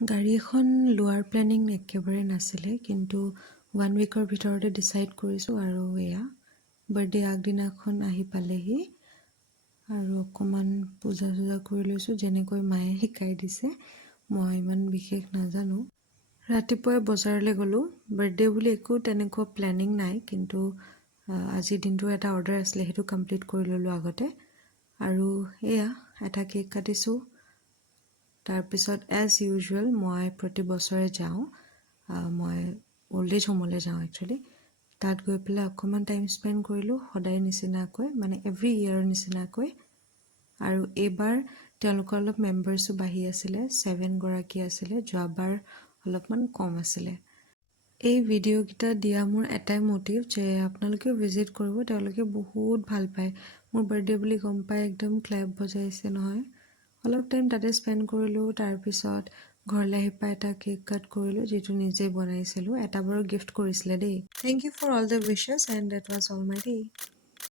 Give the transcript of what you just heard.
গাড়ী এখন লোৱাৰ প্লেনিং একেবাৰে নাছিলে, কিন্তু 1 উইকৰ ভিতৰতে ডিচাইড কৰিছোঁ আৰু এয়া বাৰ্থডে আগদিনাখন আহি পালেহি আৰু অকণমান পূজা চূজা কৰি লৈছোঁ যেনেকৈ মায়ে শিকাই দিছে। মই ইমান বিশেষ নাজানো। ৰাতিপুৱাই বজাৰলৈ গ'লোঁ। বাৰ্থডে বুলি একো তেনেকুৱা প্লেনিং নাই, কিন্তু আজিৰ দিনটোৰ এটা অৰ্ডাৰ আছিলে, সেইটো কমপ্লিট কৰি ল'লোঁ আগতে। আৰু এয়া এটা কেক কাটিছোঁ। তাৰপিছত এজ ইউজুৱেল মই প্ৰতি বছৰে যাওঁ, মই অল্ড এজ হোমলৈ যাওঁ একচুৱেলি। তাত গৈ পেলাই অকণমান টাইম স্পেণ্ড কৰিলোঁ, সদায় নিচিনাকৈ, মানে এভৰি ইয়েৰৰ নিচিনাকৈ। আৰু এইবাৰ তেওঁলোকৰ অলপ মেম্বাৰ্ছো বাঢ়ি আছিলে, 7 গৰাকী আছিলে। যোৱাবাৰ অলপমান কম আছিলে। এই ভিডিঅ'কেইটা দিয়া মোৰ এটাই মটিভ যে আপোনালোকেও ভিজিট কৰিব। তেওঁলোকে বহুত ভাল পায়। মোৰ বাৰ্থডে বুলি গম পাই একদম ক্লেপ বজাইছে নহয়। অলপ টাইম তাতে স্পেণ্ড কৰিলোঁ। তাৰপিছত ঘৰলৈ আহি পাই এটা কেক কাট কৰিলোঁ, যিটো নিজেই বনাইছিলোঁ। এটা বাৰু গিফ্ট কৰিছিলে দেই। Thank you for all the wishes and that was all my day.